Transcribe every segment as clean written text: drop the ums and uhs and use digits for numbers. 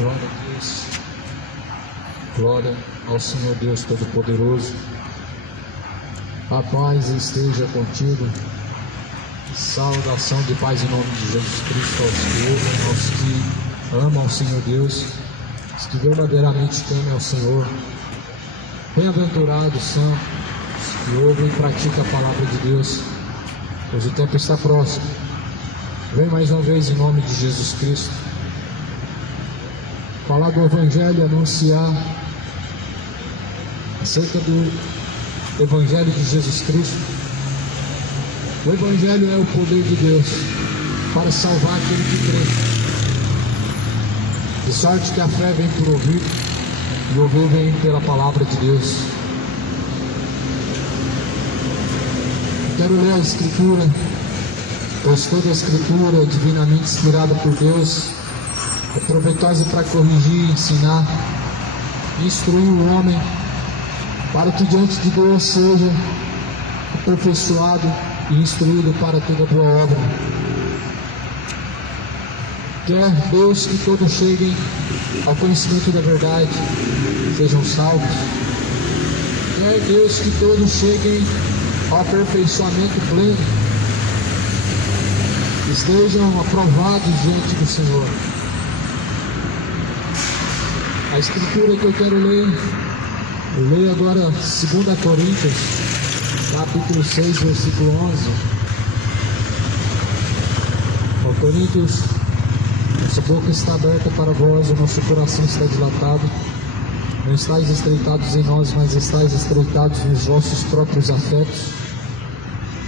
Glória a Deus, glória ao Senhor Deus Todo-Poderoso. A paz esteja contigo. Saudação de paz em nome de Jesus Cristo aos que ouvem, aos que amam ao Senhor Deus, os que verdadeiramente temem ao Senhor. Bem-aventurados são os que ouvem e praticam a palavra de Deus, pois o tempo está próximo. Vem mais uma vez em nome de Jesus Cristo falar do Evangelho, anunciar acerca do Evangelho de Jesus Cristo. O Evangelho é o poder de Deus para salvar aquele que crê. De sorte que a fé vem por ouvir, e ouvir vem pela palavra de Deus. Quero ler a Escritura, pois toda a Escritura é divinamente inspirada por Deus, é proveitosa para corrigir, ensinar, instruir o homem, para que diante de Deus seja aperfeiçoado e instruído para toda boa obra. Quer Deus que todos cheguem ao conhecimento da verdade, sejam salvos. Quer Deus que todos cheguem ao aperfeiçoamento pleno, estejam aprovados diante do Senhor. A Escritura que eu quero ler, eu leio agora 2 Coríntios, capítulo 6, versículo 11. Ó Coríntios, nossa boca está aberta para vós, o nosso coração está dilatado. Não estáis estreitados em nós, mas estáis estreitados nos vossos próprios afetos.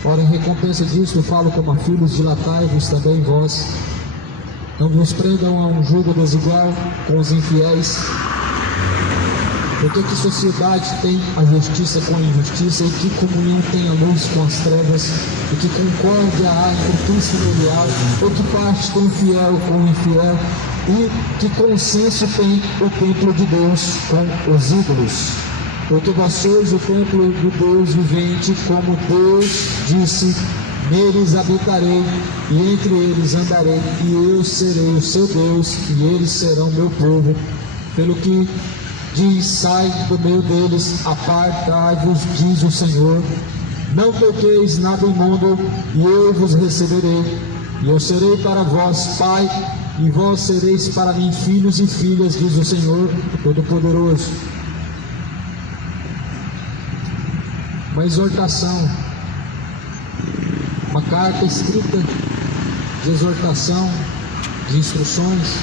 Ora, em recompensa disso, eu falo como a filhos, dilatai-vos também vós. Não vos prendam a um jugo desigual com os infiéis. Porque que sociedade tem a justiça com a injustiça, e que comunhão tem a luz com as trevas, e que concórdia há entre Cristo e Belial, ou que parte tem o fiel com o infiel, e que consenso tem o templo de Deus com os ídolos. Porque vós sois o templo do Deus vivente, como Deus disse: neles habitarei, e entre eles andarei, e eu serei o seu Deus, e eles serão meu povo. Pelo que diz: sai do meio deles, apartai-vos, diz o Senhor. Não toqueis nada imundo, e eu vos receberei, e eu serei para vós pai, e vós sereis para mim filhos e filhas, diz o Senhor Todo-Poderoso. Uma exortação, uma carta escrita de exortação, de instruções.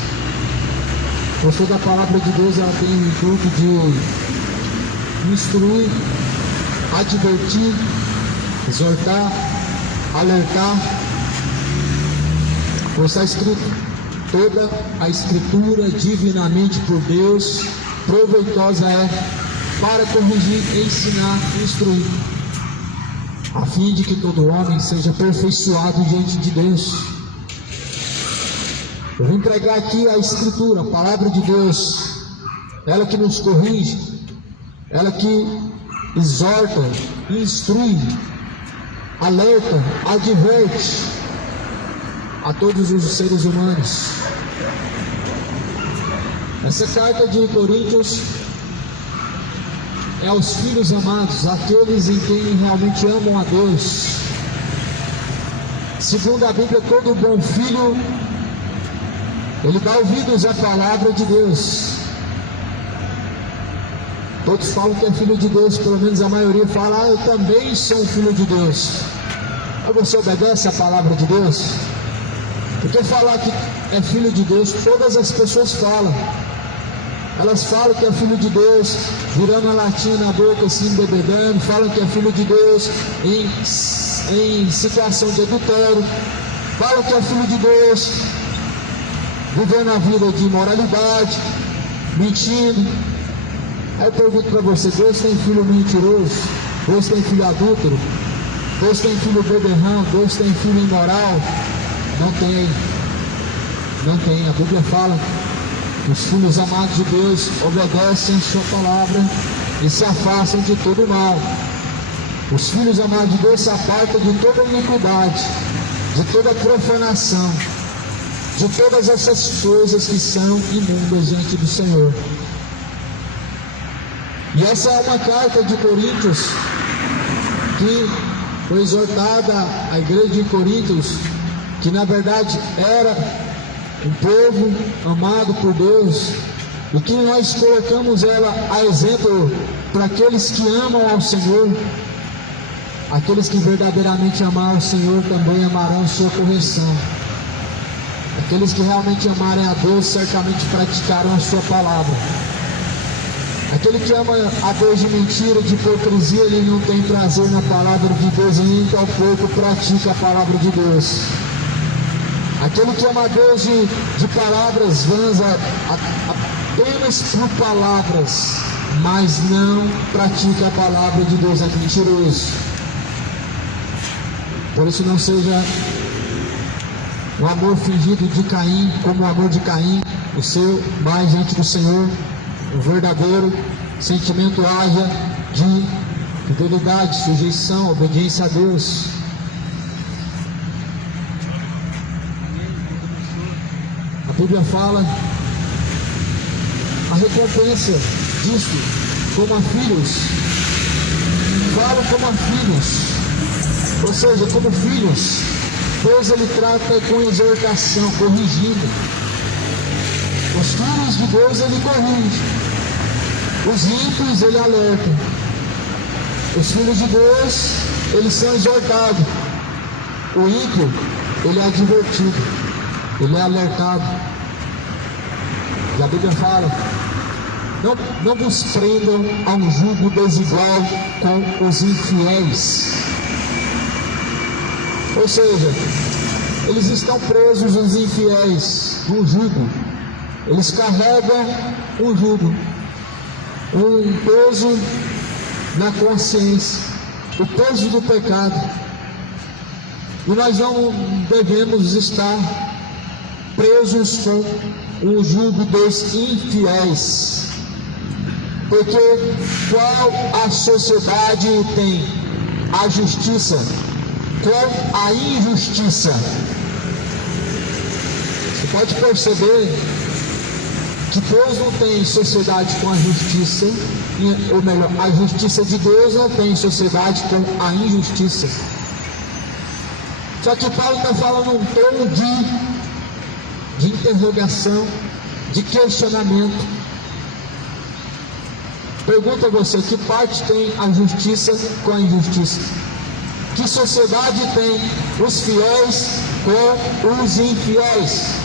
Pois toda a palavra de Deus, ela tem o intuito de instruir, advertir, exortar, alertar. Pois está escrito: toda a Escritura divinamente por Deus proveitosa é para corrigir, ensinar, instruir, a fim de que todo homem seja aperfeiçoado diante de Deus. Eu vim pregar aqui a Escritura, a palavra de Deus, ela que nos corrige, ela que exorta, instrui, alerta, adverte a todos os seres humanos. Essa carta de Coríntios é aos filhos amados, aqueles em quem realmente amam a Deus. Segundo a Bíblia, todo bom filho, ele dá ouvidos à palavra de Deus. Todos falam que é filho de Deus, pelo menos a maioria fala: eu também sou um filho de Deus. Mas você obedece à palavra de Deus? Porque falar que é filho de Deus, todas as pessoas falam. Elas falam que é filho de Deus, virando a latinha na boca assim, bebedando. Falam que é filho de Deus em situação de adultério. Falam que é filho de Deus vivendo a vida de imoralidade, mentindo. Aí eu pergunto para você: Deus tem filho mentiroso? Deus tem filho adúltero? Deus tem filho beberrão? Deus tem filho imoral? Não tem. Não tem. A Bíblia fala: os filhos amados de Deus obedecem a sua palavra e se afastam de todo mal. Os filhos amados de Deus se apartam de toda iniquidade, de toda profanação. de todas essas coisas que são imundas diante do Senhor. E essa é uma carta de Coríntios que foi exortada à igreja de Coríntios, que na verdade era um povo amado por Deus, e que nós colocamos ela a exemplo para aqueles que amam ao Senhor. Aqueles que verdadeiramente amam ao Senhor também amarão sua correção. Aqueles que realmente amarem a Deus certamente praticarão a sua palavra. Aquele que ama a Deus de mentira, de hipocrisia, ele não tem prazer na palavra de Deus e nem tampouco pratica a palavra de Deus. Aquele que ama a Deus de palavras vãs, apenas por palavras, mas não pratica a palavra de Deus, é mentiroso. Por isso não seja o amor fingido de Caim, como o amor de Caim, o seu, mais diante do Senhor. O verdadeiro sentimento haja de fidelidade, sujeição, obediência a Deus. A Bíblia fala a recompensa disso como a filhos. Falo como a filhos, ou seja, como filhos. Deus ele trata com exortação, corrigindo. Os filhos de Deus ele corrige, os ímpios ele alerta. Os filhos de Deus eles são exortados. O ímpio ele é advertido, ele é alertado. E a Bíblia fala: não vos prendam a um jugo desigual com os infiéis. Ou seja, eles estão presos, os infiéis, num jugo. Eles carregam um jugo, um peso na consciência, o peso do pecado. E nós não devemos estar presos com o jugo dos infiéis. Porque qual a sociedade tem a justiça com a injustiça? Você pode perceber que Deus não tem sociedade com a justiça, ou melhor, a justiça de Deus não tem sociedade com a injustiça. Só que Paulo está falando um tom de interrogação, de questionamento. Pergunta a você: que parte tem a justiça com a injustiça? Que sociedade tem os fiéis com os infiéis?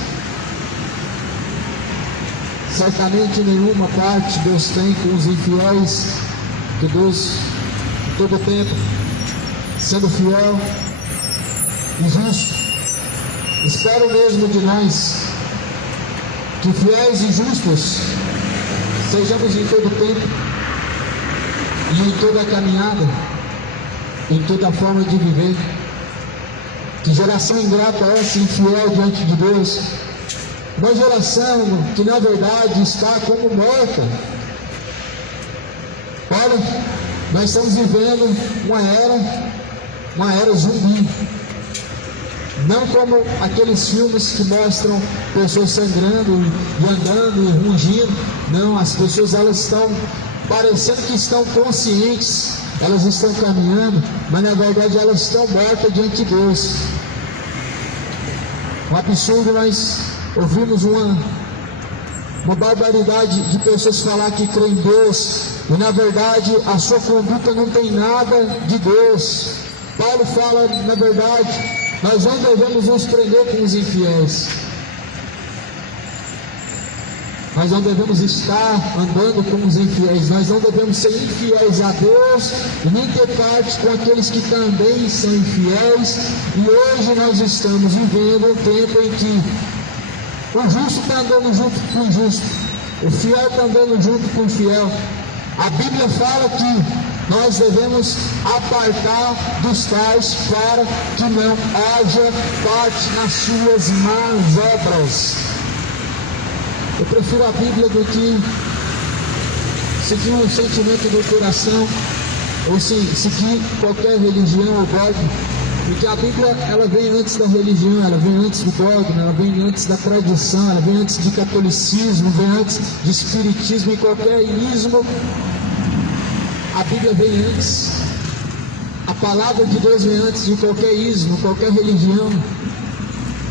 Certamente nenhuma parte Deus tem com os infiéis, que Deus, todo o tempo, sendo fiel e justo. Espero mesmo de nós que fiéis e justos sejamos em todo o tempo e em toda a caminhada, em toda a forma de viver. Que geração ingrata é essa, infiel diante de Deus? Uma geração que na verdade está como morta. Olha, nós estamos vivendo uma era zumbi. Não como aqueles filmes que mostram pessoas sangrando e andando e rugindo. Não, as pessoas elas estão parecendo que estão conscientes, elas estão caminhando, mas na verdade elas estão mortas diante de Deus. Um absurdo, nós ouvimos uma barbaridade de pessoas falar que creem em Deus e na verdade a sua conduta não tem nada de Deus. Paulo fala, na verdade, nós não devemos nos prender com os infiéis. Nós não devemos estar andando com os infiéis. Nós não devemos ser infiéis a Deus e nem ter parte com aqueles que também são infiéis. E hoje nós estamos vivendo um tempo em que o justo está andando junto com o injusto, o fiel está andando junto com o fiel. A Bíblia fala que nós devemos apartar dos tais para que não haja parte nas suas más obras. Eu prefiro a Bíblia do que seguir um sentimento do coração ou seguir qualquer religião ou golpe. Porque a Bíblia, ela vem antes da religião, ela vem antes do dogma, ela vem antes da tradição, ela vem antes de catolicismo, vem antes de espiritismo e qualquer ismo. A Bíblia vem antes. A palavra de Deus vem antes de qualquer ismo, qualquer religião.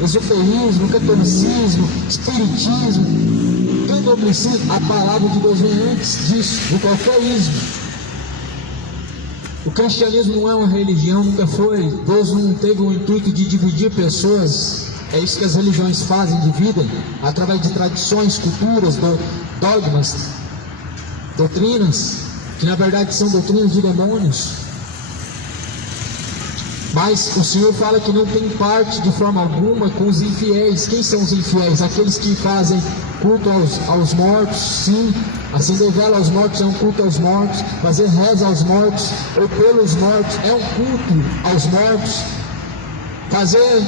Esoterismo, catolicismo, espiritismo, candomblicismo. A palavra de Deus vem antes disso, de qualquer ismo. O cristianismo não é uma religião, nunca foi. Deus não teve o intuito de dividir pessoas. É isso que as religiões fazem, dividem através de tradições, culturas, dogmas, doutrinas, que na verdade são doutrinas de demônios. Mas o Senhor fala que não tem parte de forma alguma com os infiéis. Quem são os infiéis? Aqueles que fazem culto aos mortos, sim. Acender vela aos mortos é um culto aos mortos. Fazer reza aos mortos ou pelos mortos é um culto aos mortos. Fazer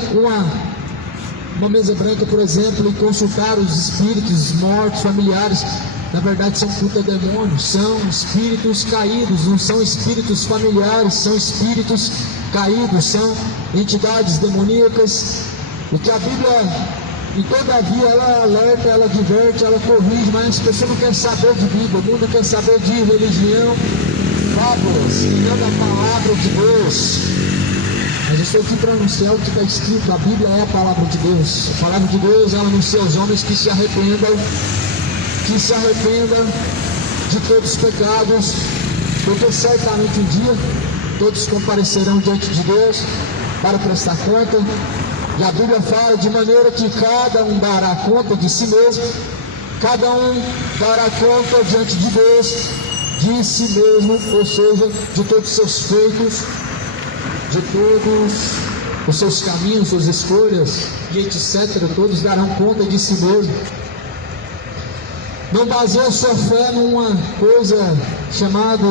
uma mesa branca, por exemplo, e consultar os espíritos mortos, familiares, na verdade são culto a demônios, são espíritos caídos, não são espíritos familiares, são espíritos caídos, são entidades demoníacas. O que a Bíblia, e todavia, ela alerta, ela diverte, ela corrige, mas as pessoas não querem saber de Bíblia, o mundo quer saber de religião, fábulas, e não da palavra de Deus. Mas eu estou aqui para anunciar o que está escrito. A Bíblia é a palavra de Deus. A palavra de Deus, ela anuncia aos homens que se arrependam de todos os pecados, porque certamente um dia todos comparecerão diante de Deus para prestar conta. E a Bíblia fala de maneira que cada um dará conta de si mesmo, cada um dará conta diante de Deus de si mesmo, ou seja, de todos os seus feitos, de todos os seus caminhos, suas escolhas e etc. Todos darão conta de si mesmo. Não baseia sua fé numa coisa chamada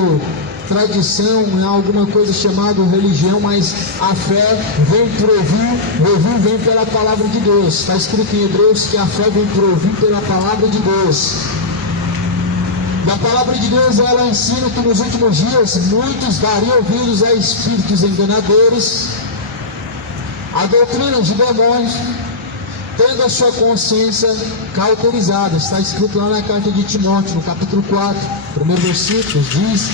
tradição, em alguma coisa chamada religião, mas a fé vem por ouvir vem pela palavra de Deus. Está escrito em Hebreus que a fé vem por ouvir pela palavra de Deus. E a palavra de Deus, ela ensina que nos últimos dias muitos dariam ouvidos a espíritos enganadores, a doutrina de demônios, tendo a sua consciência cauterizada. Está escrito lá na carta de Timóteo, no capítulo 4, primeiro versículo, diz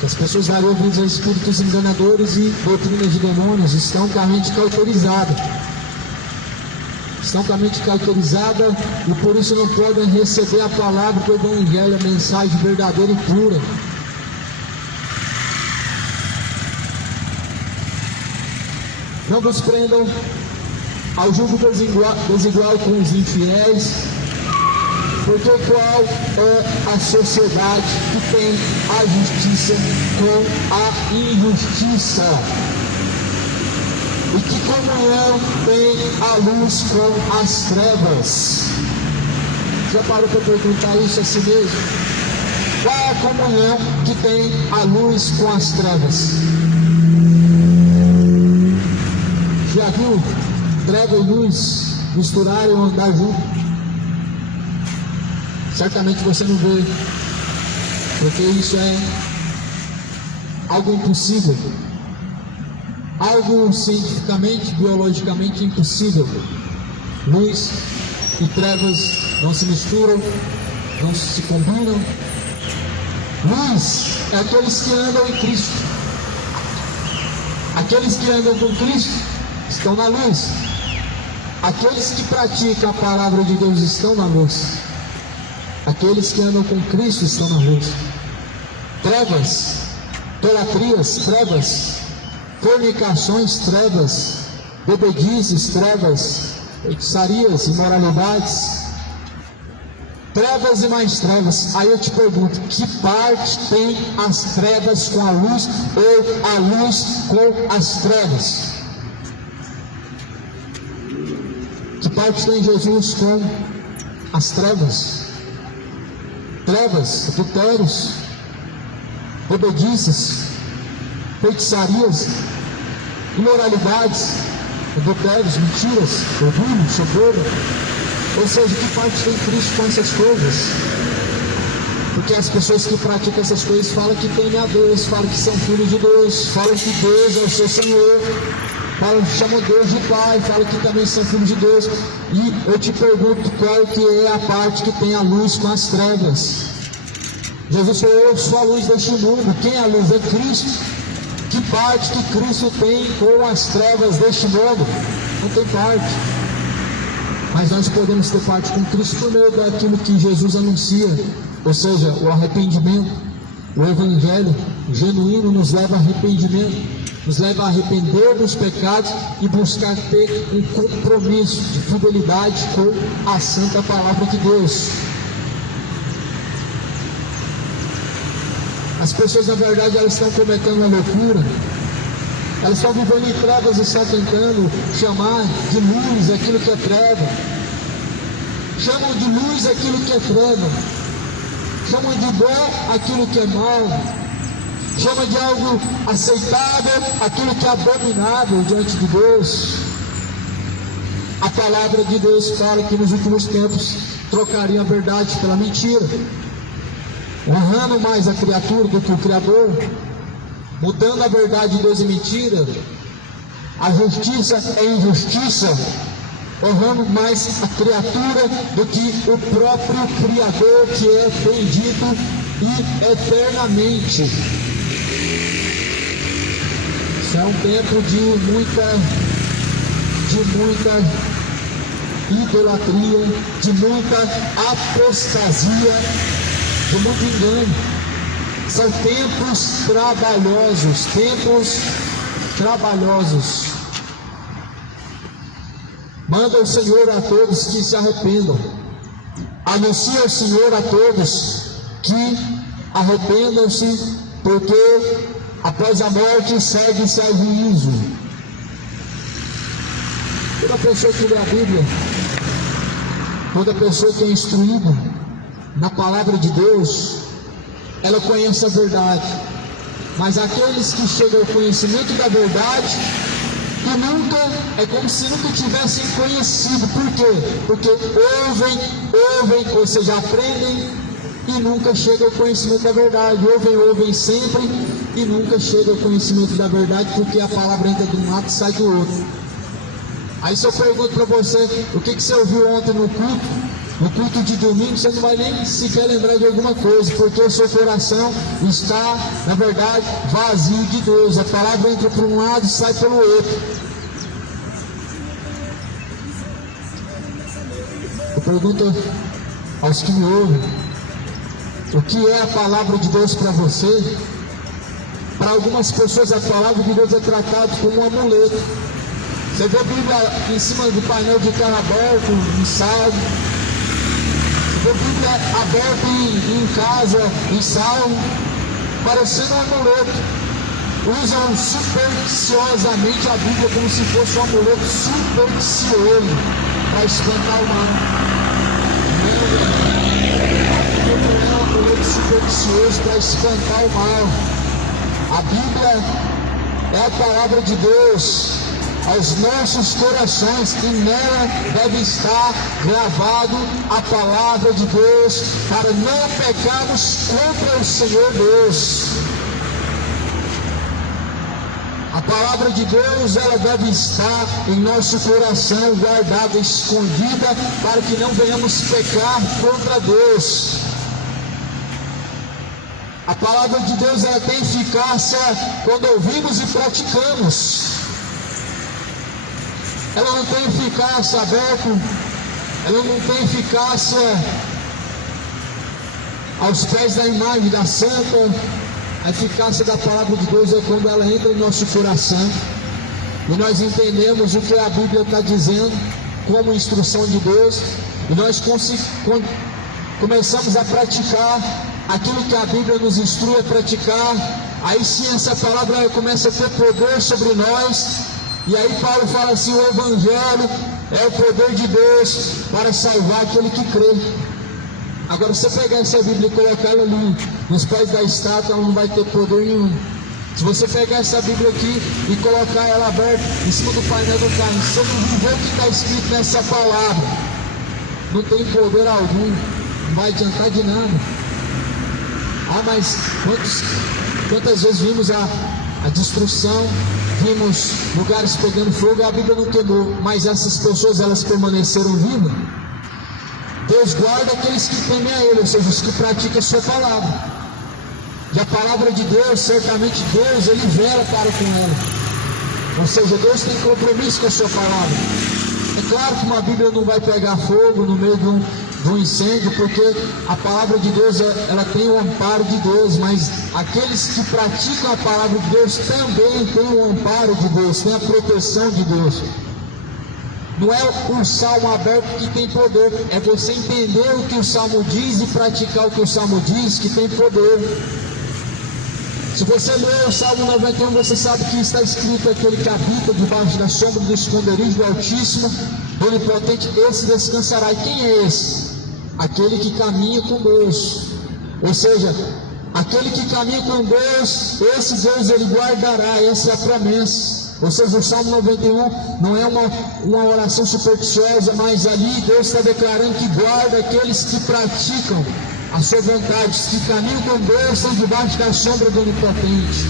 que as pessoas dariam ouvidos a espíritos enganadores e doutrinas de demônios. Estão com a mente cauterizada. Estão com a mente cauterizada e por isso não podem receber a palavra do Evangelho, a mensagem verdadeira e pura. Não vos prendam ao julgo desigual com os infiéis, porque qual é a sociedade que tem a justiça com a injustiça? E que comunhão tem a luz com as trevas? Já parou para perguntar isso a si mesmo? Qual é a comunhão que tem a luz com as trevas? Já viu treva e luz misturarem ou andar junto? Certamente você não vê, porque isso é algo impossível, algo cientificamente, biologicamente impossível. Luz e trevas não se misturam, não se combinam. Luz é aqueles que andam em Cristo. Aqueles que andam com Cristo estão na luz. Aqueles que praticam a palavra de Deus estão na luz. Aqueles que andam com Cristo estão na luz. Trevas, idolatrias, trevas, fornicações, trevas, bebedices, trevas, feitiçarias, imoralidades, trevas e mais trevas. Aí eu te pergunto, que parte tem as trevas com a luz ou a luz com as trevas? Que parte tem Jesus com as trevas? Trevas, adultérios, bebedices, feitiçarias, imoralidades, adultérios, mentiras, orgulho, soberba. Ou seja, que parte tem Cristo com essas coisas? Porque as pessoas que praticam essas coisas falam que temem a Deus, falam que são filhos de Deus, falam que Deus é o seu Senhor, chamam Deus de Pai, falam que também são filhos de Deus. E eu te pergunto, qual que é a parte que tem a luz com as trevas? Jesus falou: eu sou a luz deste mundo. Quem é a luz? É Cristo. Que parte que Cristo tem com as trevas deste mundo? Não tem parte. Mas nós podemos ter parte com Cristo por meio daquilo que Jesus anuncia, ou seja, o arrependimento. O Evangelho genuíno nos leva a arrependimento, nos leva a arrepender dos pecados e buscar ter um compromisso de fidelidade com a santa palavra de Deus. As pessoas, na verdade, elas estão cometendo uma loucura. Elas estão vivendo em trevas e estão tentando chamar de luz aquilo que é treva. Chamam de luz aquilo que é treva. Chamam de bom aquilo que é mal. Chamam de algo aceitável aquilo que é abominável diante de Deus. A palavra de Deus fala que nos últimos tempos trocariam a verdade pela mentira, honrando mais a criatura do que o Criador, mudando a verdade de Deus em mentira, a justiça em injustiça, honrando mais a criatura do que o próprio Criador, que é bendito e eternamente. Isso é um tempo de muita idolatria, de muita apostasia, de muito engano. São tempos trabalhosos. Manda o Senhor a todos que se arrependam. Anuncia o Senhor a todos que arrependam-se, porque após a morte segue-se ao juízo. Toda pessoa que lê a Bíblia, toda pessoa que é instruída na palavra de Deus, ela conhece a verdade. Mas aqueles que chegam ao conhecimento da verdade e nunca, é como se nunca tivessem conhecido. Por quê? Porque ouvem, ou seja, aprendem e nunca chegam ao conhecimento da verdade. Ouvem sempre e nunca chegam ao conhecimento da verdade, porque a palavra entra de um lado e sai do outro. Aí se eu pergunto para você, o que você ouviu ontem no culto de domingo, você não vai nem sequer lembrar de alguma coisa, porque o seu coração está, na verdade, vazio de Deus. A palavra entra por um lado e sai pelo outro. Eu pergunto aos que me ouvem, o que é a palavra de Deus para você? Para algumas pessoas a palavra de Deus é tratada como um amuleto. Você vê a Bíblia em cima do painel de carro aberto, em salmo. Você vê a Bíblia aberta em casa, em salmo, parecendo um amuleto. Usam supersticiosamente a Bíblia como se fosse um amuleto supersticioso para espantar o mal. Não é um amuleto supersticioso para espantar o mal. A Bíblia é a palavra de Deus aos nossos corações, e nela deve estar gravado a palavra de Deus, para não pecarmos contra o Senhor Deus. A palavra de Deus, ela deve estar em nosso coração, guardada, escondida, para que não venhamos pecar contra Deus. A palavra de Deus, ela tem eficácia quando ouvimos e praticamos. Ela não tem eficácia aberta, ela não tem eficácia aos pés da imagem da santa. A eficácia da palavra de Deus é quando ela entra no nosso coração e nós entendemos o que a Bíblia está dizendo como instrução de Deus, e nós começamos a praticar aquilo que a Bíblia nos instrui a praticar. Aí sim essa palavra começa a ter poder sobre nós. E aí Paulo fala assim: o Evangelho é o poder de Deus para salvar aquele que crê. Agora, se você pegar essa Bíblia e colocar ela ali nos pés da estátua, ela não vai ter poder nenhum. Se você pegar essa Bíblia aqui e colocar ela aberta em cima do painel do carro, se você não viver o que está escrito nessa palavra, não tem poder algum, não vai adiantar de nada. Mas quantas vezes vimos a destruição, vimos lugares pegando fogo, a Bíblia não queimou, mas essas pessoas, elas permaneceram vivas. Deus guarda aqueles que temem a Ele, ou seja, os que praticam a sua palavra. E a palavra de Deus, certamente Deus, Ele vela para com ela. Ou seja, Deus tem compromisso com a sua palavra. É claro que uma Bíblia não vai pegar fogo no meio de um incêndio, porque a palavra de Deus, ela tem o amparo de Deus, mas aqueles que praticam a palavra de Deus também têm o amparo de Deus, têm a proteção de Deus. Não é o salmo aberto que tem poder, é você entender o que o salmo diz e praticar o que o salmo diz que tem poder. Se você ler o Salmo 91, você sabe que está escrito: aquele que habita debaixo da sombra do esconderijo do Altíssimo, do Onipotente, esse descansará. E quem é esse? Aquele que caminha com Deus. Ou seja, aquele que caminha com Deus, esse Deus Ele guardará, essa é a promessa. Ou seja, o Salmo 91 não é uma oração supersticiosa, mas ali Deus está declarando que guarda aqueles que praticam a sua vontade, que caminham com Deus, estão debaixo da sombra do Onipotente.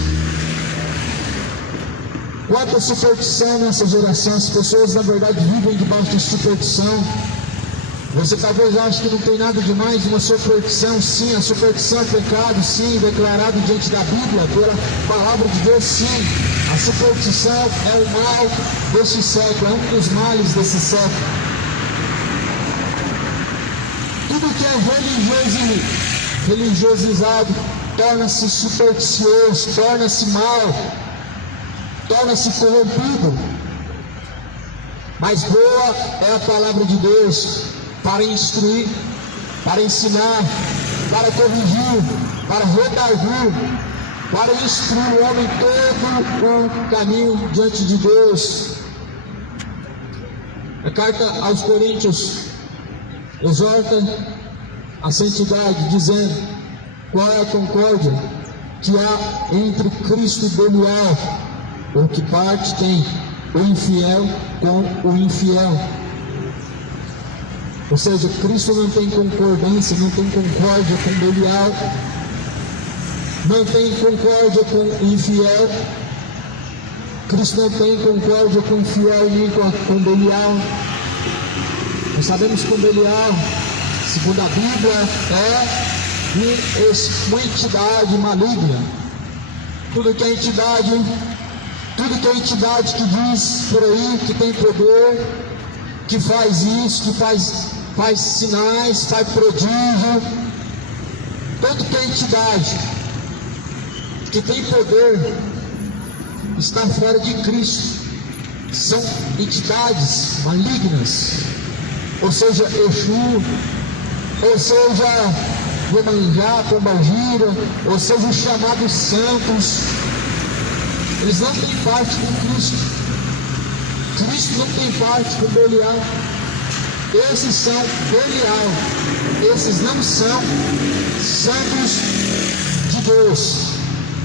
Quanta superstição nessa geração, as pessoas na verdade vivem debaixo de superstição. Você talvez ache que não tem nada demais uma superstição, sim, a superstição é pecado, sim, declarado diante da Bíblia, pela palavra de Deus, sim. A superstição é o mal deste século, é um dos males desse século. Tudo que é religiosizado torna-se supersticioso, torna-se mal, torna-se corrompido. Mas boa é a palavra de Deus para instruir, para ensinar, para corrigir, para redarguir, para instruir o homem todo o caminho diante de Deus. A carta aos Coríntios exorta a santidade, dizendo: qual é a concórdia que há entre Cristo e Belial? Ou que parte tem o infiel com o infiel? Ou seja, Cristo não tem concordância, não tem concórdia com Belial, não tem concórdia com o infiel. Cristo não tem concórdia com o infiel nem com Belial. Nós sabemos que o Belial, segundo a Bíblia, é uma entidade maligna. Tudo que é entidade que diz por aí que tem poder, que faz isso, que faz sinais, faz prodígio, tudo que é entidade que tem poder está fora de Cristo. São entidades malignas. Ou seja, Exu, ou seja, Iemanjá, Pombagira, ou seja, os chamados santos, eles não têm parte com Cristo. Cristo não tem parte com Belial. Esses são Belial, esses não são santos de Deus,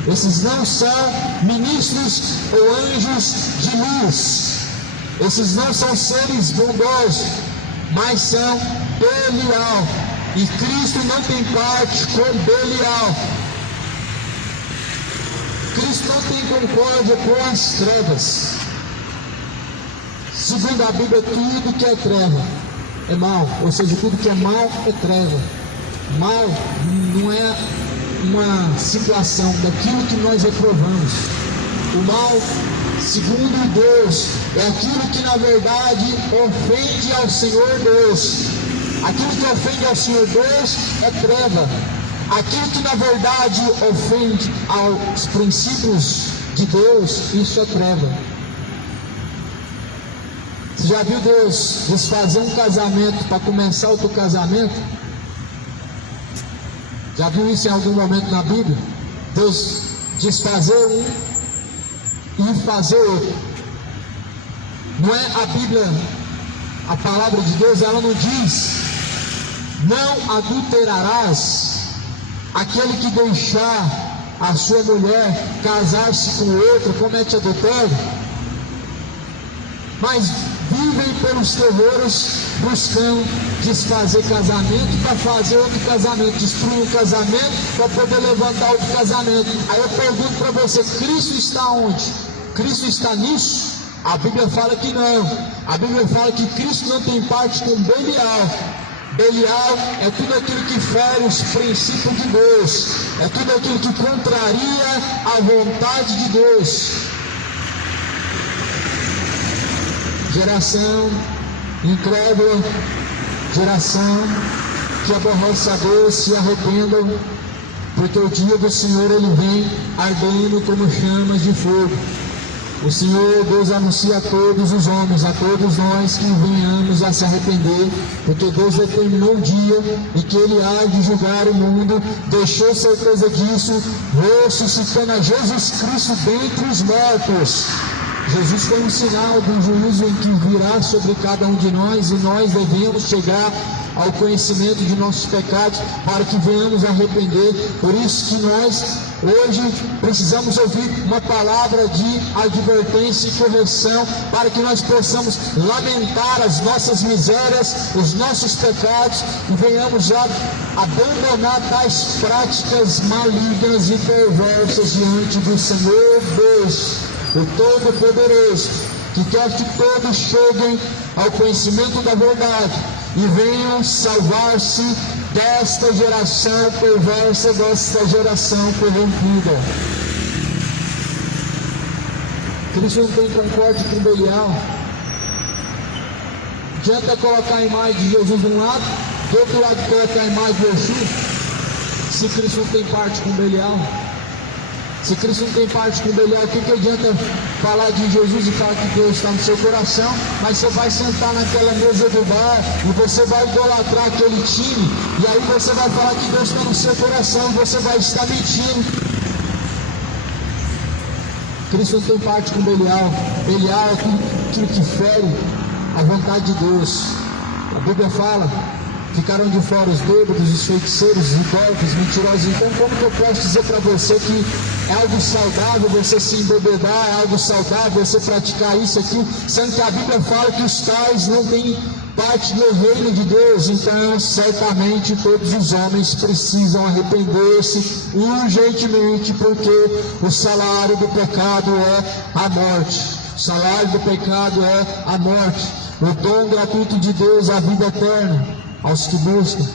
esses não são ministros ou anjos de luz, esses não são seres bondosos, mas são Belial, e Cristo não tem parte com Belial. Cristo não tem concórdia com as trevas. Segundo a Bíblia, tudo que é treva é mal, ou seja, tudo que é mal é treva. Mal não é uma situação daquilo que nós reprovamos. O mal, segundo Deus, é aquilo que na verdade ofende ao Senhor Deus. Aquilo que ofende ao Senhor Deus é treva. Aquilo que na verdade ofende aos princípios de Deus, isso é treva. Você já viu Deus desfazer um casamento para começar outro casamento? Já viu isso em algum momento na Bíblia? Deus desfazer um e fazer outro. Não é a Bíblia, a palavra de Deus, ela não diz: não adulterarás. Aquele que deixar a sua mulher casar-se com outra comete adultério. Mas vivem pelos terrores, buscando desfazer casamento para fazer outro casamento, destruir um casamento para poder levantar outro casamento. Aí eu pergunto para você, Cristo está onde? Cristo está nisso? A Bíblia fala que não. A Bíblia fala que Cristo não tem parte com Belial. Belial é tudo aquilo que fere os princípios de Deus, é tudo aquilo que contraria a vontade de Deus. Geração incrédula, geração que aborrece a Deus, se arrependam, porque o dia do Senhor ele vem ardendo como chamas de fogo. O Senhor Deus anuncia a todos os homens, a todos nós que venhamos a se arrepender, porque Deus determinou um dia em que Ele há de julgar o mundo, deixou certeza disso, ressuscitando a Jesus Cristo dentre os mortos. Jesus foi um sinal do juízo em que virá sobre cada um de nós, e nós devemos chegar ao conhecimento de nossos pecados para que venhamos a arrepender. Por isso que nós hoje precisamos ouvir uma palavra de advertência e correção, para que nós possamos lamentar as nossas misérias, os nossos pecados, e venhamos a abandonar tais práticas malignas e perversas diante do Senhor Deus, o Todo-Poderoso, que quer que todos cheguem ao conhecimento da verdade e venham salvar-se desta geração perversa, desta geração corrompida. Cristo não tem concórdia com Belial. Adianta colocar a imagem de Jesus de um lado, do outro lado colocar a imagem de Exu, se Cristo não tem parte com Belial. Se Cristo não tem parte com Belial, o que adianta falar de Jesus e falar que Deus está no seu coração, mas você vai sentar naquela mesa do bar e você vai idolatrar aquele time, e aí você vai falar que Deus está no seu coração e você vai estar mentindo. Cristo não tem parte com Belial. Belial é aquilo que fere a vontade de Deus. A Bíblia fala: ficaram de fora os bêbados, os feiticeiros, os idólatras, mentirosos. Então, como que eu posso dizer para você que é algo saudável você se embebedar, é algo saudável você praticar isso aqui, sendo que a Bíblia fala que os tais não têm parte no reino de Deus? Então, certamente todos os homens precisam arrepender-se urgentemente, porque o salário do pecado é a morte. O salário do pecado é a morte. O dom gratuito de Deus é a vida eterna aos que buscam.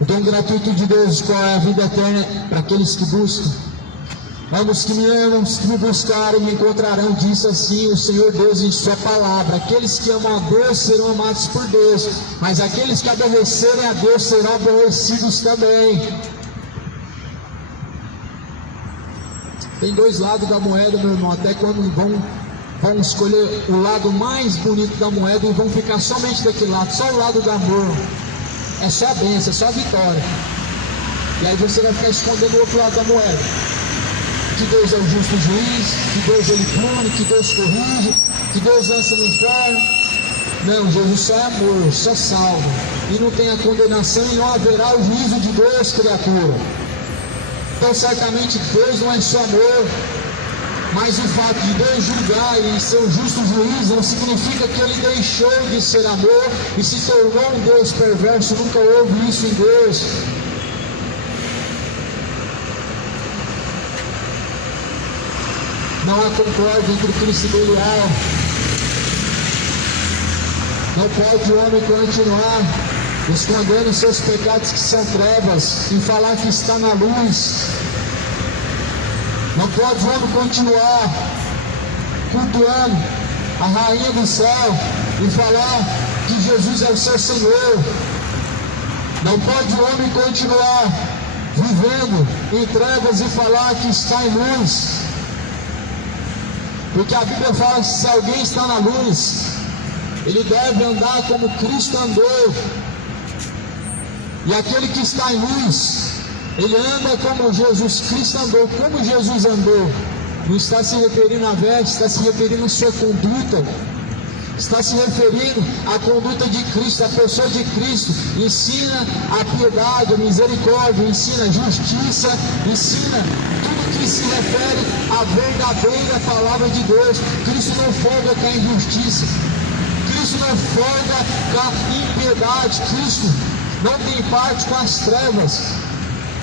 O dom gratuito de Deus, qual é a vida eterna? Para aqueles que buscam. Ambos que me amam, os que me buscarem, me encontrarão, disse assim o Senhor Deus em sua palavra. Aqueles que amam a Deus serão amados por Deus, mas aqueles que aborrecerem a Deus serão aborrecidos também. Tem dois lados da moeda, meu irmão, até quando vão escolher o lado mais bonito da moeda e vão ficar somente daquele lado, só o lado do amor. É só a bênção, é só a vitória. E aí você vai ficar escondendo o outro lado da moeda. Que Deus é o justo juiz, que Deus ele pune, que Deus corrige, que Deus lança no inferno. Não, Jesus só é amor, só salva. E não tem a condenação e não haverá o juízo de Deus, criatura. Então certamente Deus não é só amor. Mas o fato de Deus julgar e ser um justo juiz não significa que ele deixou de ser amor e se tornou um Deus perverso. Nunca houve isso em Deus. Não há concórdia entre Cristo e Belial. Não pode o homem continuar escondendo seus pecados que são trevas e falar que está na luz. Não pode o homem continuar cultuando a rainha do céu e falar que Jesus é o seu Senhor. Não pode o homem continuar vivendo em trevas e falar que está em luz. Porque a Bíblia fala que se alguém está na luz, ele deve andar como Cristo andou. E aquele que está em luz, ele anda como Jesus Cristo andou. Como Jesus andou? Não está se referindo à veste, está se referindo à sua conduta. Está se referindo à conduta de Cristo, à pessoa de Cristo. Ensina a piedade, a misericórdia, ensina a justiça, ensina tudo que se refere à verdadeira palavra de Deus. Cristo não folga com a injustiça. não folga com a impiedade. Cristo não tem parte com as trevas.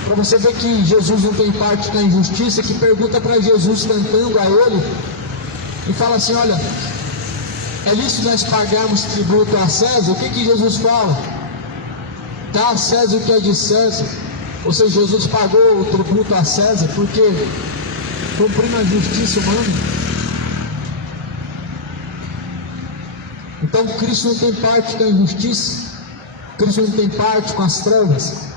Para você ver que Jesus não tem parte com a injustiça, que pergunta para Jesus, tentando a ele, e fala assim: olha, é lícito nós pagarmos tributo a César? O que Jesus fala? Dá a César o que é de César. Ou seja, Jesus pagou o tributo a César porque cumprindo a justiça humana. Então Cristo não tem parte com a injustiça, Cristo não tem parte com as trevas.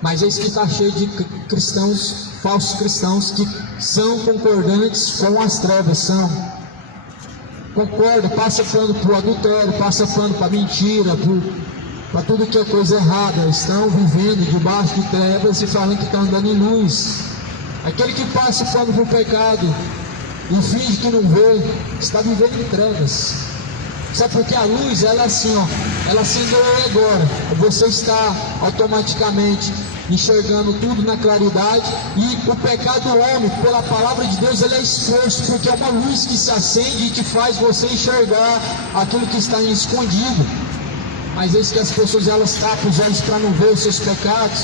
Mas eis que está cheio de cristãos, falsos cristãos, que são concordantes com as trevas, concorda, passa pano para o adultério, passa pano para a mentira, para tudo que é coisa errada, estão vivendo debaixo de trevas e falando que estão andando em luz. Aquele que passa pano para o pecado e finge que não vê, está vivendo em trevas. Sabe por que a luz, ela é assim, ó, ela acendeu agora, você está automaticamente enxergando tudo na claridade, e o pecado do homem, pela palavra de Deus, ele é exposto, porque é uma luz que se acende e que faz você enxergar aquilo que está escondido. Mas eis que as pessoas, elas tapam os olhos para não ver os seus pecados.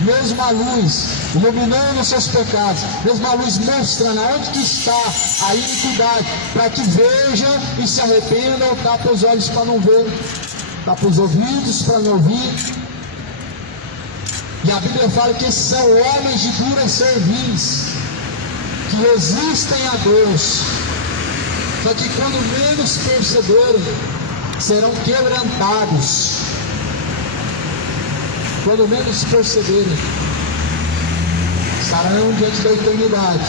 Mesmo a luz iluminando os seus pecados, mesmo a luz mostrando onde que está a iniquidade, para que veja e se arrependa, ou tapa os olhos para não ver, tapa os ouvidos para não ouvir. E a Bíblia fala que esses são homens de dura cerviz, que resistem a Deus, só que quando menos perceberem, serão quebrantados. Quando menos perceberem, estarão diante da eternidade.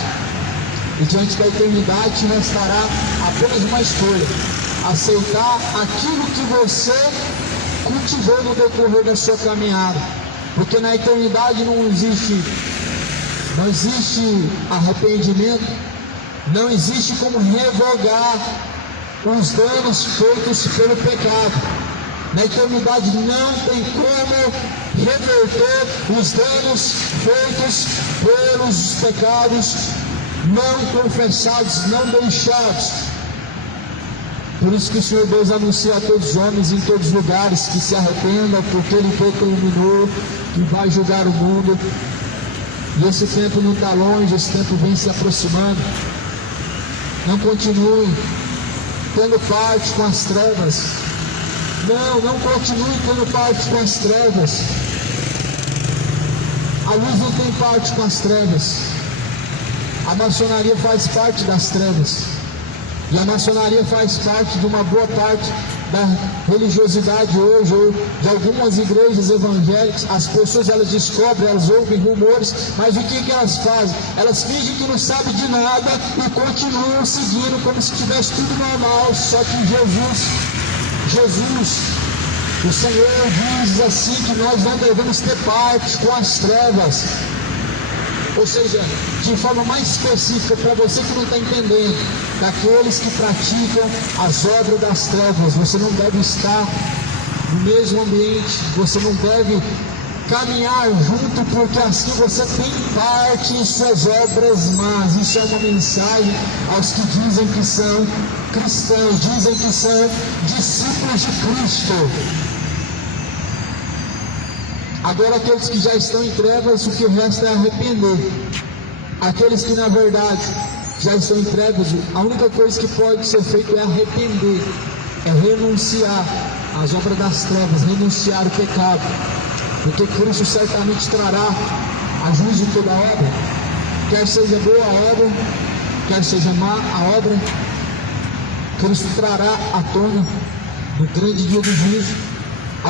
E diante da eternidade restará apenas uma escolha: aceitar aquilo que você cultivou no decorrer da sua caminhada. Porque na eternidade não existe arrependimento, não existe como revogar os danos feitos pelo pecado. Na eternidade não tem como reverter os danos feitos pelos pecados não confessados, não deixados. Por isso que o Senhor Deus anuncia a todos os homens em todos os lugares que se arrependam, porque Ele determinou que vai julgar o mundo. E esse tempo não está longe, esse tempo vem se aproximando. Não continue tendo parte com as trevas. Não continue tendo parte com as trevas. A luz não tem parte com as trevas. A maçonaria faz parte das trevas. E a maçonaria faz parte de uma boa parte da religiosidade hoje, ou de algumas igrejas evangélicas. As pessoas, elas descobrem, elas ouvem rumores, mas o que elas fazem? Elas fingem que não sabem de nada e continuam seguindo como se tivesse tudo normal. Só que Jesus, o Senhor diz assim que nós não devemos ter parte com as trevas. Ou seja, de forma mais específica, para você que não está entendendo, daqueles que praticam as obras das trevas, você não deve estar no mesmo ambiente, você não deve caminhar junto, porque assim você tem parte em suas obras más. Isso é uma mensagem aos que dizem que são cristãos, dizem que são discípulos de Cristo. Agora, aqueles que já estão em trevas, o que resta é arrepender. Aqueles que na verdade já estão em trevas, a única coisa que pode ser feita é arrepender, é renunciar às obras das trevas, renunciar o pecado, porque Cristo certamente trará a juízo toda a obra, quer seja boa a obra, quer seja má a obra. Cristo trará à tona no grande dia do juízo,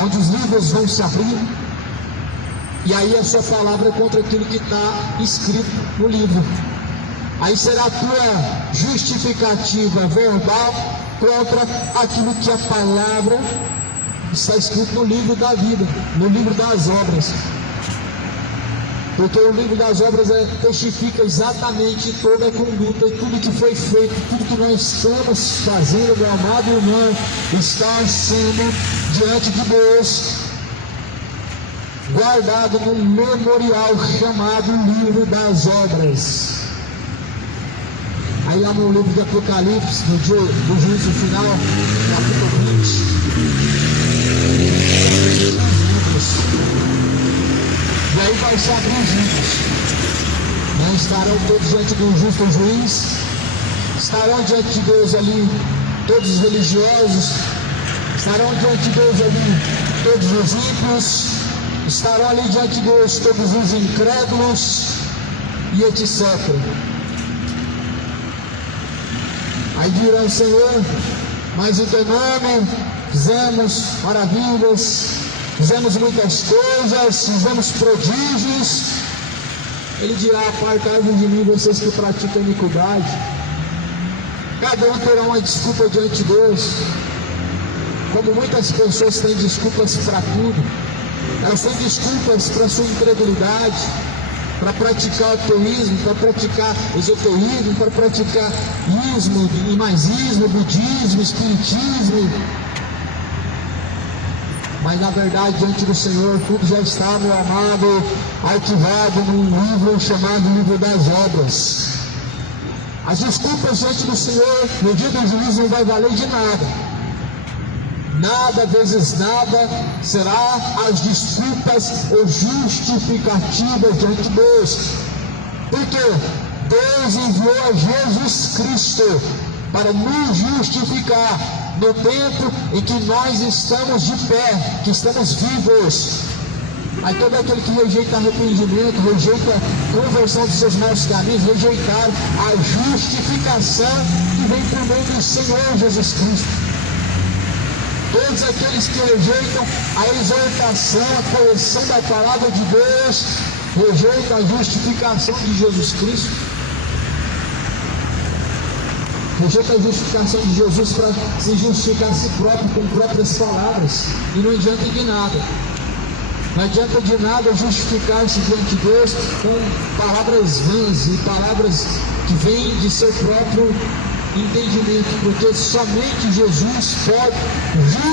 onde os livros vão se abrir. E aí a sua palavra é contra aquilo que está escrito no livro. Aí será a tua justificativa verbal contra aquilo que a palavra está escrito no livro da vida, no livro das obras. Porque o livro das obras testifica exatamente toda a conduta e tudo que foi feito, tudo que nós estamos fazendo, meu amado irmão, está sendo diante de Deus guardado num memorial chamado Livro das Obras. A Aí lá no livro de Apocalipse, no dia do juízo final, capítulo 20, e aí vai se abrir os livros, né? Estarão todos diante do justo juiz, estarão diante de Deus ali todos os religiosos, estarão diante de Deus ali todos os ímpios, estarão ali diante de Deus todos os incrédulos e etc. Aí dirão: Senhor, mas em teu nome fizemos maravilhas, fizemos muitas coisas, fizemos prodígios. Ele dirá: apartai-vos de mim, vocês que praticam iniquidade. Cada um terá uma desculpa diante de Deus. Como muitas pessoas têm desculpas para tudo, elas têm desculpas para sua incredulidade, para praticar ateísmo, para praticar esoterismo, para praticar ismo, imagismo, budismo, espiritismo. Mas na verdade, diante do Senhor, tudo já está, meu amado, arquivado num livro chamado Livro das Obras. As desculpas diante do Senhor, no dia do juízo, não vai valer de nada. Nada vezes nada será as desculpas ou justificativas diante de Deus. Porque Deus enviou a Jesus Cristo para nos justificar no tempo em que nós estamos de pé, que estamos vivos. Aí todo aquele que rejeita arrependimento, rejeita a conversão dos seus maus caminhos, rejeitar a justificação que vem por meio do Senhor Jesus Cristo. Todos aqueles que rejeitam a exortação, a correção da palavra de Deus, rejeitam a justificação de Jesus Cristo, rejeitam a justificação de Jesus para se justificar a si próprio com próprias palavras, e não adianta de nada. Não adianta de nada justificar-se diante de Deus com palavras vãs e palavras que vêm de seu próprio entendimento, porque somente Jesus pode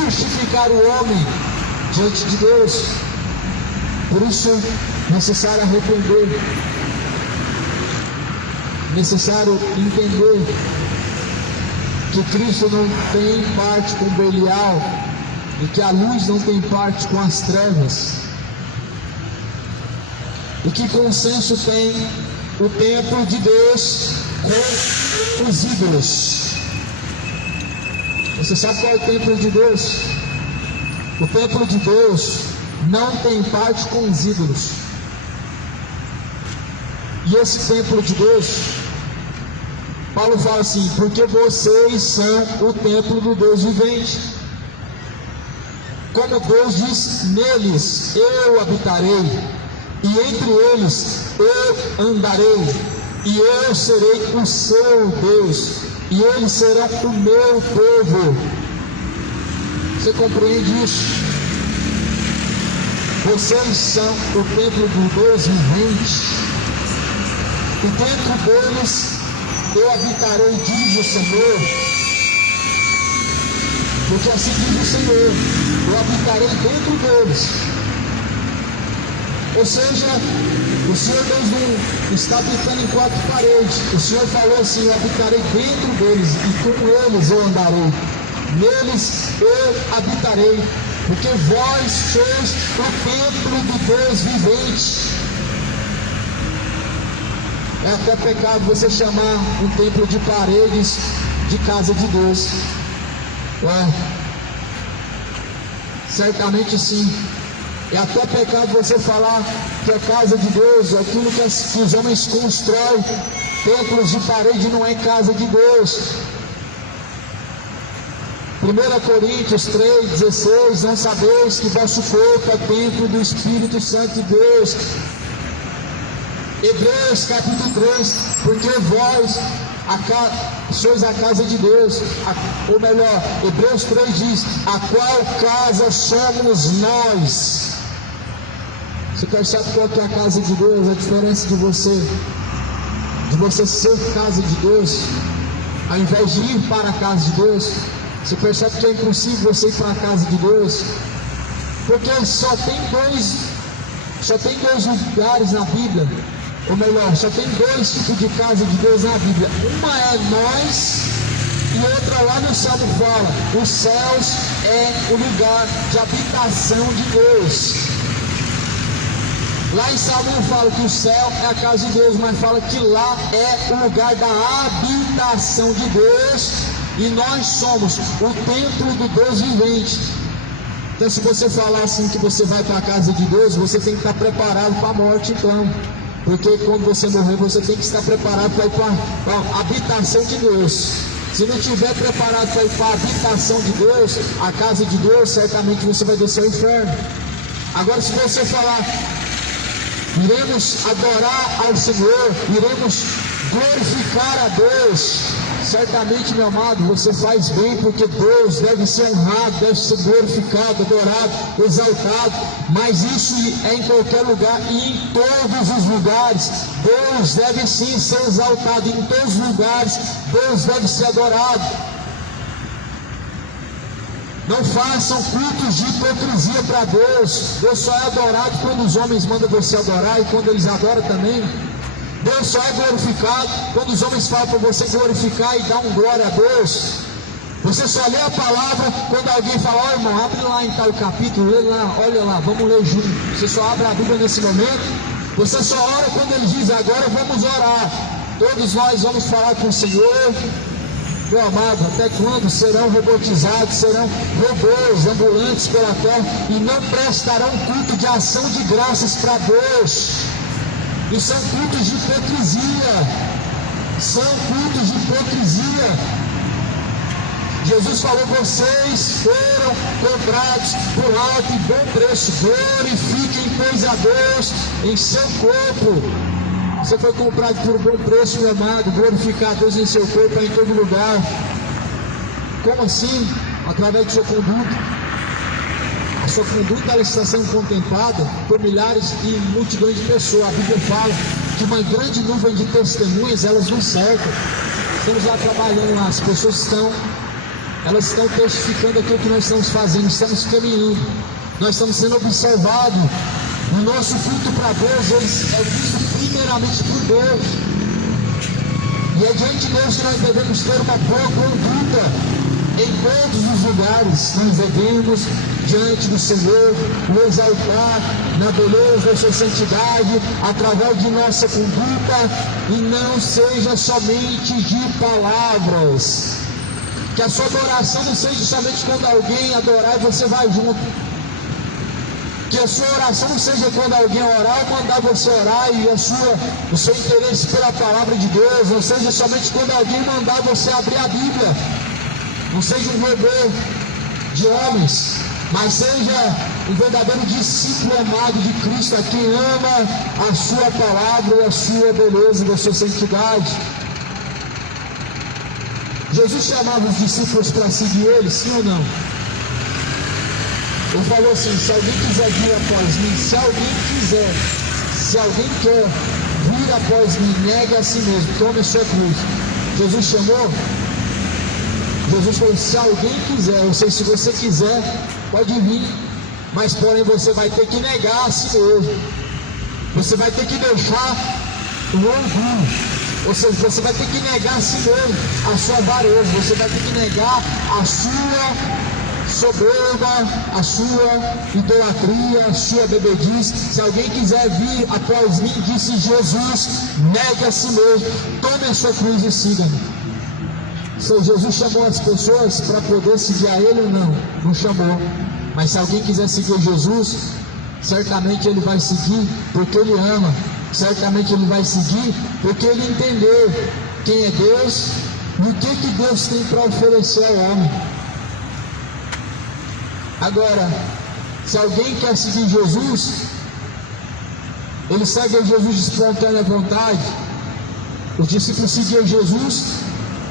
justificar o homem diante de Deus. Por isso é necessário arrepender, necessário entender que Cristo não tem parte com Belial e que a luz não tem parte com as trevas, e que consenso tem o templo de Deus com os ídolos. Você sabe qual é o templo de Deus? O templo de Deus não tem parte com os ídolos. E esse templo de Deus, Paulo fala assim: porque vocês são o templo do Deus vivente. Como Deus diz: neles eu habitarei, e entre eles eu andarei, e eu serei o seu Deus, e eles serão o meu povo. Você compreende isso? Vocês são o templo do Deus vivente, e dentro deles eu habitarei, diz o Senhor. Porque assim diz o Senhor: eu habitarei dentro deles. Ou seja, o Senhor Deus não está habitando em quatro paredes. O Senhor falou assim: eu habitarei dentro deles, e com eles eu andarei, neles eu habitarei, porque vós sois o templo do Deus vivente. É até pecado você chamar um templo de paredes de casa de Deus. Certamente sim. É até pecado você falar que a casa de Deus, aquilo que os homens constroem, templos de parede, não é casa de Deus. 1 Coríntios 3,16: não sabeis que vosso corpo é templo do Espírito Santo de Deus. Hebreus capítulo 3: porque vós sois a casa de Deus, ou melhor, Hebreus 3 diz: a qual casa somos nós. Você percebe qual que é a casa de Deus? A diferença de você ser casa de Deus, ao invés de ir para a casa de Deus. Você percebe que é impossível você ir para a casa de Deus, porque só tem dois lugares na Bíblia ou melhor, só tem dois tipos de casa de Deus na Bíblia. Uma é nós e outra lá no Salmo fala: os céus é o lugar de habitação de Deus. Lá em Salmo não fala que o céu é a casa de Deus, mas fala que lá é o lugar da habitação de Deus, e nós somos o templo do Deus vivente. Então, se você falar assim que você vai para a casa de Deus, você tem que estar preparado para a morte, então. Porque quando você morrer, você tem que estar preparado para ir para a habitação de Deus. Se não estiver preparado para ir para a habitação de Deus, a casa de Deus, certamente você vai descer ao inferno. Agora, se você falar: iremos adorar ao Senhor, iremos glorificar a Deus, certamente, meu amado, você faz bem, porque Deus deve ser honrado, deve ser glorificado, adorado, exaltado. Mas isso é em qualquer lugar e em todos os lugares. Deus deve sim ser exaltado em todos os lugares. Deus deve ser adorado. Não façam cultos de hipocrisia para Deus. Deus só é adorado quando os homens mandam você adorar, e quando eles adoram também. Deus só é glorificado quando os homens falam para você glorificar e dar um glória a Deus. Você só lê a palavra quando alguém fala: ó, irmão, abre lá em tal capítulo, lê lá, olha lá, vamos ler junto. Você só abre a Bíblia nesse momento. Você só ora quando ele diz: agora vamos orar. Todos nós vamos falar com o Senhor. Meu amado, até quando serão robotizados, serão robôs ambulantes pela terra e não prestarão culto de ação de graças para Deus? E são cultos de hipocrisia. São cultos de hipocrisia. Jesus falou: vocês foram comprados por alto e bom preço. Glorifiquem, pois, a Deus em seu corpo. Você foi comprado por bom preço, meu amado. Glorificar a Deus em seu corpo é em todo lugar. Como assim? Através de sua conduta. A sua conduta, ela está sendo contemplada por milhares e multidões de pessoas. A Bíblia fala que uma grande nuvem de testemunhas, elas nos cercam. Estamos lá trabalhando lá, as pessoas elas estão testificando aquilo que nós estamos fazendo, estamos caminhando, nós estamos sendo observados. O nosso culto para Deus é visto primeiramente por Deus, e é diante de Deus que nós devemos ter uma boa conduta. Em todos os lugares nós devemos, diante do Senhor, o exaltar na beleza da sua santidade, através de nossa conduta, e não seja somente de palavras. Que a sua adoração não seja somente quando alguém adorar e você vai junto. Que a sua oração não seja quando alguém orar, mandar você orar, e o seu interesse pela palavra de Deus não seja somente quando alguém mandar você abrir a Bíblia. Não seja um robô de homens, mas seja um verdadeiro discípulo amado de Cristo, a quem ama a sua palavra e a sua beleza da sua santidade. Jesus chamava os discípulos para seguir ele, sim ou não? Ele falou assim: se alguém quiser vir após mim, se alguém quer vir após mim, negue a si mesmo, tome a sua cruz. Jesus chamou. Jesus falou: se alguém quiser, ou seja, se você quiser, pode vir, mas porém você vai ter que negar a si mesmo. Você vai ter que deixar o orgulho. Ou seja, você vai ter que negar a si mesmo, a sua avareza. Você vai ter que negar a sua soberba, a sua idolatria, a sua bebedice. Se alguém quiser vir após mim, disse Jesus, negue a si mesmo, tome a sua cruz e siga-me. Se Jesus chamou as pessoas para poder seguir a ele ou não? Não chamou. Mas se alguém quiser seguir Jesus, certamente ele vai seguir porque ele ama. Certamente ele vai seguir porque ele entendeu quem é Deus e o que Deus tem para oferecer ao homem. Agora, se alguém quer seguir Jesus, ele segue a Jesus de espontânea vontade. Os discípulos seguiam Jesus,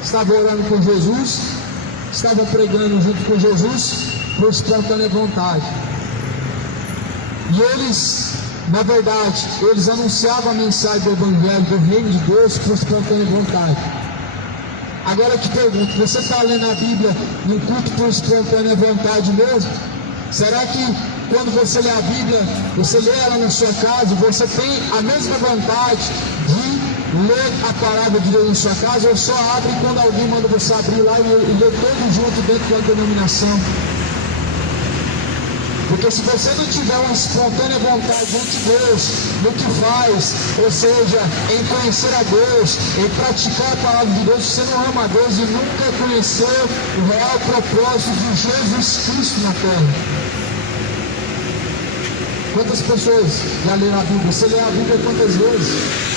estavam orando com Jesus, estavam pregando junto com Jesus por espontânea vontade. E eles, na verdade, eles anunciavam a mensagem do Evangelho, do Reino de Deus, por espontânea vontade. Agora eu te pergunto, você está lendo a Bíblia no culto por espontânea vontade mesmo? Será que quando você lê a Bíblia, você lê ela na sua casa, você tem a mesma vontade de ler a palavra de Deus na sua casa, ou só abre quando alguém manda você abrir lá e ler todo junto dentro da denominação? Porque se você não tiver uma espontânea vontade diante de Deus, no que faz, ou seja, em conhecer a Deus, em praticar a palavra de Deus, você não ama a Deus e nunca conheceu o real propósito de Jesus Cristo na terra. Quantas pessoas já leram a Bíblia? Você lê a Bíblia quantas vezes?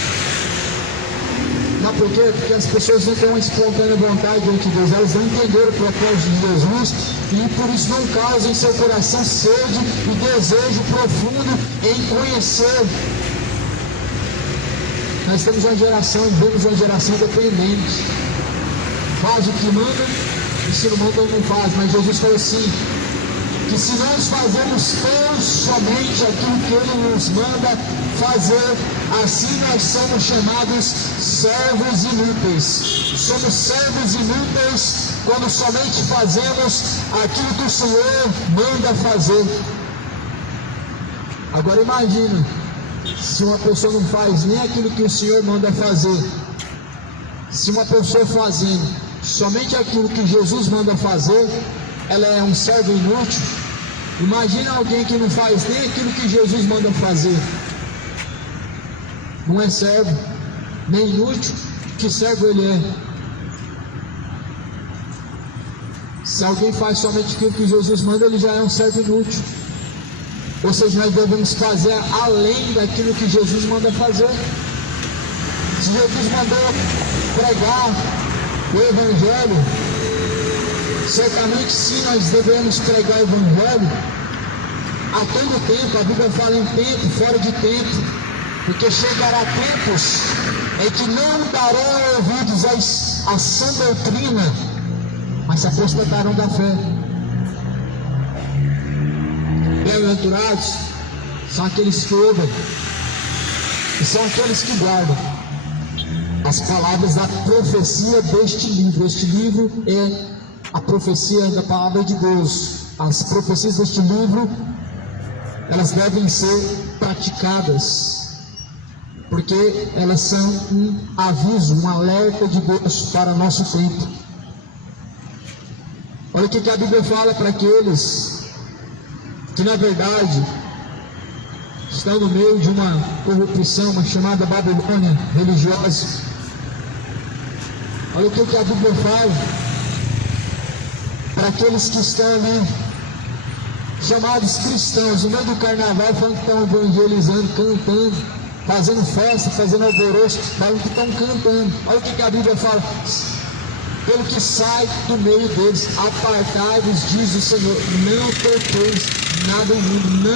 Sabe por quê? Porque as pessoas não têm uma espontânea vontade diante de Deus, elas não entenderam o propósito de Jesus e por isso não causam em seu coração sede e desejo profundo em conhecer. Nós temos uma geração, vemos uma geração dependente, faz o que manda e se não manda não faz, mas Jesus falou assim, que se nós fazemos tão somente aquilo que Ele nos manda fazer, assim nós somos chamados servos inúteis. Somos servos inúteis quando somente fazemos aquilo que o Senhor manda fazer. Agora imagina, se uma pessoa não faz nem aquilo que o Senhor manda fazer, se uma pessoa fazendo somente aquilo que Jesus manda fazer, ela é um servo inútil. Imagina alguém que não faz nem aquilo que Jesus manda fazer. Não é servo, nem inútil. Que servo ele é? Se alguém faz somente aquilo que Jesus manda, ele já é um servo inútil. Ou seja, nós devemos fazer além daquilo que Jesus manda fazer. Se Jesus mandou pregar o Evangelho, certamente sim, nós devemos pregar o Evangelho a todo tempo. A Bíblia fala em tempo, fora de tempo, porque chegará tempos em que não darão ouvidos à sã doutrina, mas se apostatarão da fé. Bem-aventurados são aqueles que ouvem e são aqueles que guardam as palavras da profecia deste livro. Este livro é a profecia da palavra de Deus. As profecias deste livro, elas devem ser praticadas, porque elas são um aviso, um alerta de Deus para nosso tempo. Olha o que a Bíblia fala para aqueles que na verdade estão no meio de uma corrupção, uma chamada Babilônia religiosa. Olha o que a Bíblia fala para aqueles que estão ali, chamados cristãos, no meio do carnaval, falando que estão evangelizando, cantando, fazendo festa, fazendo alvoroço, falando que estão cantando. Olha o que a Bíblia fala: pelo que sai do meio deles, apartai-vos, diz o Senhor, não toqueis nada imundo,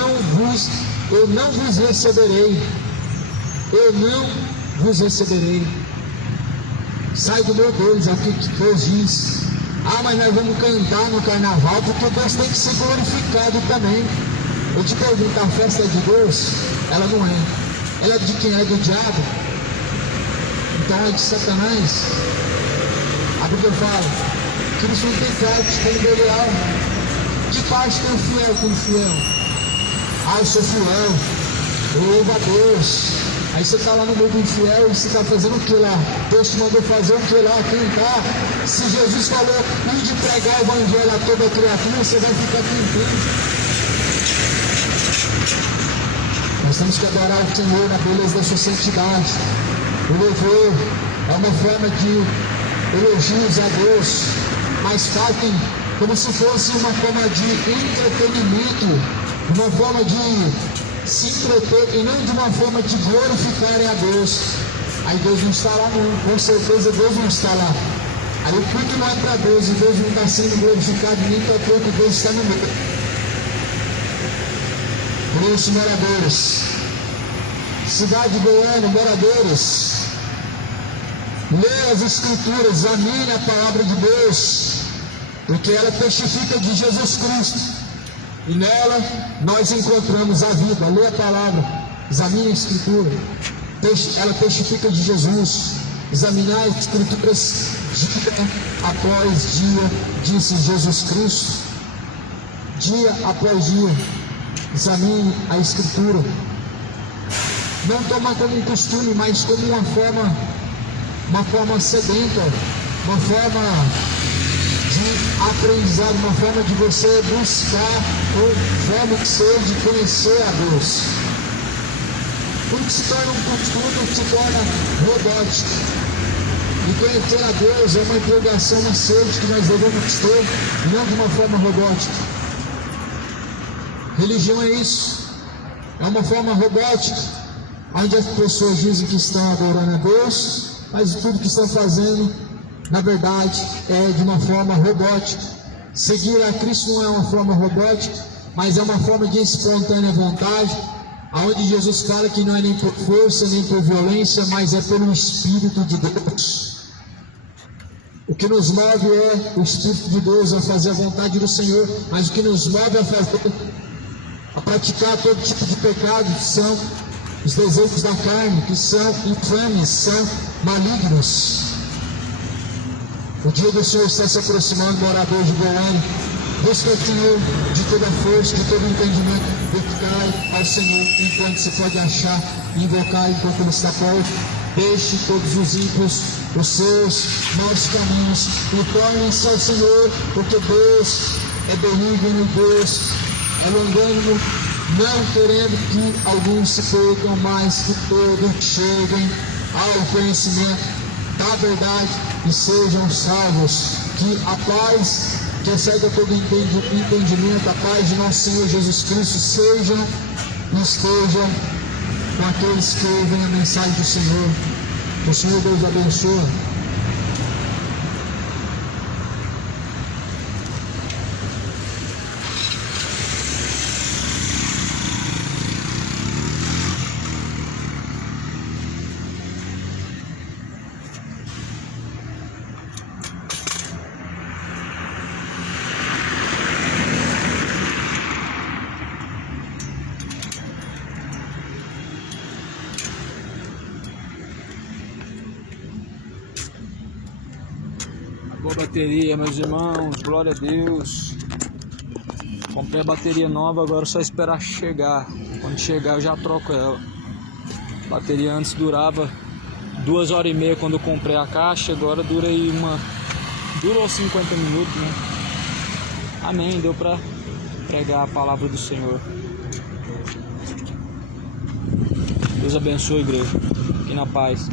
eu não vos receberei, eu não vos receberei. Sai do meio deles, é o que Deus diz. Ah, mas nós vamos cantar no carnaval porque Deus tem que ser glorificado também. Eu te pergunto, a festa é de Deus? Ela não é. Ela é de quem? É do diabo? Então é de Satanás. A Bíblia fala que eles não têm parte com o Belial. Que parte tem o fiel com o fiel? Ah, eu sou fiel, eu louvo a Deus. Aí você está lá no meio do infiel e você está fazendo o que lá? Deus te mandou fazer o que lá? Cantar. Se Jesus falou, de pregar o Evangelho a toda criatura, você vai ficar cantando. Nós temos que adorar o Senhor na beleza da sua santidade. O louvor é uma forma de elogios a Deus, mas fazem como se fosse uma forma de entretenimento, uma forma de se entreter e não de uma forma de glorificarem a Deus. Aí Deus não está lá, não, com certeza Deus não está lá. Aí o culto não é para Deus e Deus não está sendo glorificado nem para pouco, Deus está no meio. Por isso, moradores, cidade de Goiânia, moradores, leia as Escrituras, examine a palavra de Deus, porque ela testifica de Jesus Cristo. E nela nós encontramos a vida. Leia a palavra, examine a Escritura, ela testifica de Jesus. Examinar as Escrituras dia após dia, disse Jesus Cristo. dia após dia. Examine a Escritura. Não toma como um costume, mas como uma forma sedenta, uma forma de aprendizado, uma forma de você buscar o verbo que seja de conhecer a Deus. Tudo se torna um costume, se torna robótico. E conhecer a Deus é uma empolgação, uma sede que nós devemos ter, não de uma forma robótica. Religião é isso, é uma forma robótica, onde as pessoas dizem que estão adorando a Deus, mas tudo que estão fazendo, na verdade, é de uma forma robótica. Seguir a Cristo não é uma forma robótica, mas é uma forma de espontânea vontade, aonde Jesus fala que não é nem por força, nem por violência, mas é pelo Espírito de Deus. O que nos move é o Espírito de Deus a fazer a vontade do Senhor, mas o que nos move a praticar todo tipo de pecado são os desejos da carne, que são infames, são malignos. O dia do Senhor está se aproximando, morador de Goiânia. Busca o Senhor de toda força, de todo entendimento, buscai ao Senhor enquanto se pode achar, invocar enquanto Ele está perto. Deixe todos os ímpios os seus maus caminhos e tornem-se ao Senhor, porque Deus é benigno, Deus é longânimo, não querendo que alguns se percam, mas que todos cheguem ao conhecimento da verdade e sejam salvos. Que a paz que excede todo entendimento, a paz de nosso Senhor Jesus Cristo seja e esteja com aqueles que ouvem a mensagem do Senhor. Que o Senhor Deus abençoe. Boa bateria, meus irmãos, glória a Deus. Comprei a bateria nova, agora é só esperar chegar. Quando chegar eu já troco ela. A bateria antes durava 2h30 quando eu comprei a caixa, agora durou 50 minutos, né? Amém, deu pra pregar a palavra do Senhor. Deus abençoe, igreja. Fique na paz.